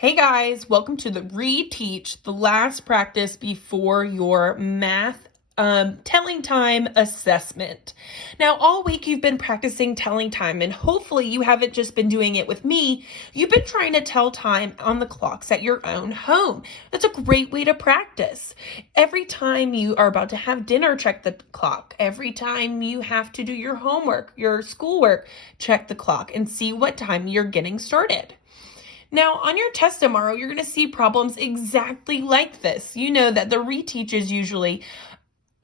Hey guys, welcome to the Reteach, the last practice before your math telling time assessment. Now, all week you've been practicing telling time, and hopefully you haven't just been doing it with me. You've been trying to tell time on the clocks at your own home. That's a great way to practice. Every time you are about to have dinner, check the clock. Every time you have to do your homework, your schoolwork, check the clock and see what time you're getting started. Now, on your test tomorrow, you're going to see problems exactly like this. You know that the reteach is usually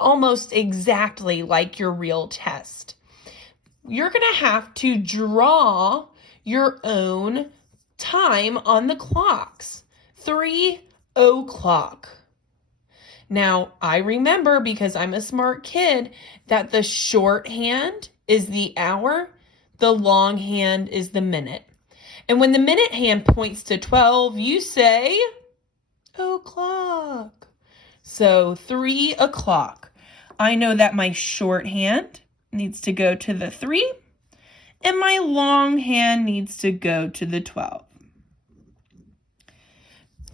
almost exactly like your real test. You're going to have to draw your own time on the clocks. 3 o'clock. Now, I remember, because I'm a smart kid, that the shorthand is the hour, the longhand is the minute. And when the minute hand points to 12, you say o'clock. So 3 o'clock. I know that my shorthand needs to go to the 3 and my long hand needs to go to the 12.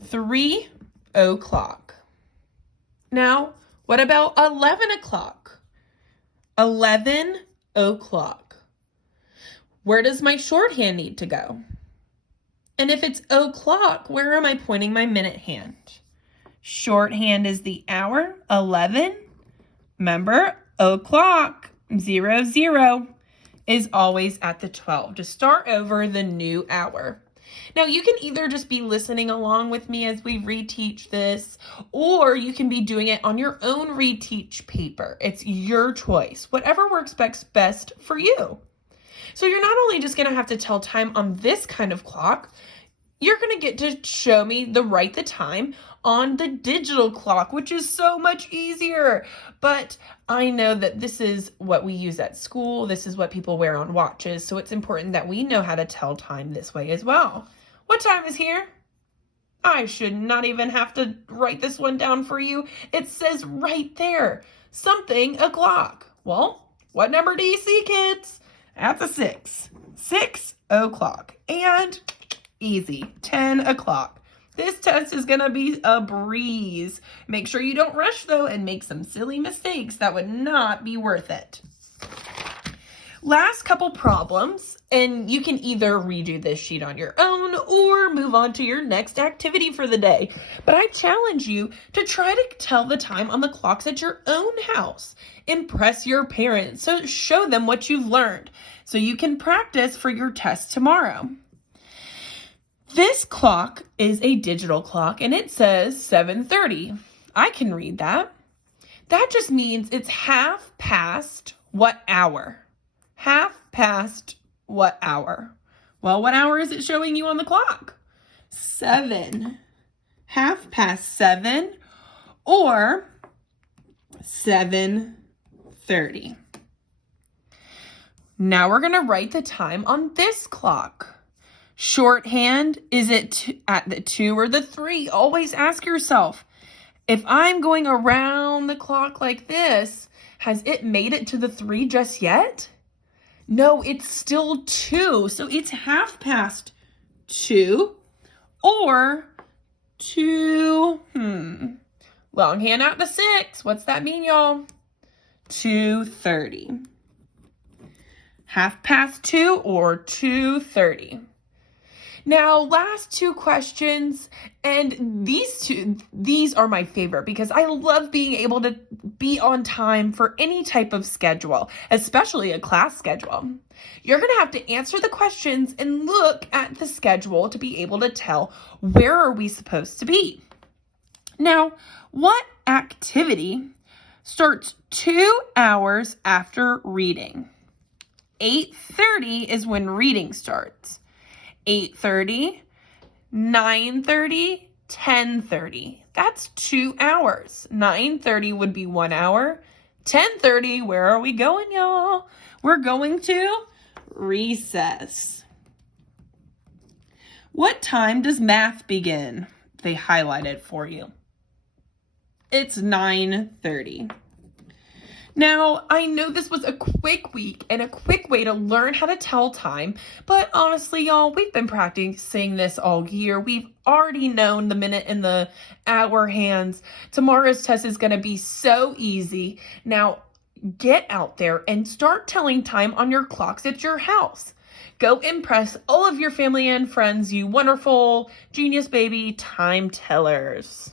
3 o'clock. Now, what about 11 o'clock? 11 o'clock. Where does my shorthand need to go? And if it's o'clock, where am I pointing my minute hand? Shorthand is the hour, 11. Remember, o'clock, 00, is always at the 12 to start over the new hour. Now, you can either just be listening along with me as we reteach this, or you can be doing it on your own reteach paper. It's your choice, whatever works best for you. So you're not only just going to have to tell time on this kind of clock, you're going to get to show me write the time on the digital clock, which is so much easier. But I know that this is what we use at school. This is what people wear on watches. So it's important that we know how to tell time this way as well. What time is here? I should not even have to write this one down for you. It says right there, something o'clock. Well, what number do you see, kids? That's a 6. 6 o'clock. And easy, 10 o'clock. This test is going to be a breeze. Make sure you don't rush, though, and make some silly mistakes. That would not be worth it. Last couple problems, and you can either redo this sheet on your own or move on to your next activity for the day. But I challenge you to try to tell the time on the clocks at your own house. Impress your parents, so show them what you've learned so you can practice for your test tomorrow. This clock is a digital clock, and it says 7:30. I can read that. That just means it's half past what hour? Half past what hour? Well, what hour is it showing you on the clock? 7. Half past 7 or 7:30. Now we're going to write the time on this clock. Shorthand, is it at the 2 or the 3? Always ask yourself, if I'm going around the clock like this, has it made it to the 3 just yet? No, it's still 2. So it's half past 2 or 2. Long hand out to 6. What's that mean, y'all? 2:30. Half past 2 or 2:30. Now, last 2 questions, and these are my favorite because I love being able to be on time for any type of schedule, especially a class schedule. You're going to have to answer the questions and look at the schedule to be able to tell where are we supposed to be. Now, what activity starts 2 hours after reading? 8:30 is when reading starts. 8:30, 9:30, 10:30. That's 2 hours. 9:30 would be 1 hour. 10:30, where are we going, y'all? We're going to recess. What time does math begin? They highlighted for you. It's 9:30. Now, I know this was a quick week and a quick way to learn how to tell time, but honestly, y'all, we've been practicing this all year. We've already known the minute and the hour hands. Tomorrow's test is going to be so easy. Now, get out there and start telling time on your clocks at your house. Go impress all of your family and friends, you wonderful, genius baby time tellers.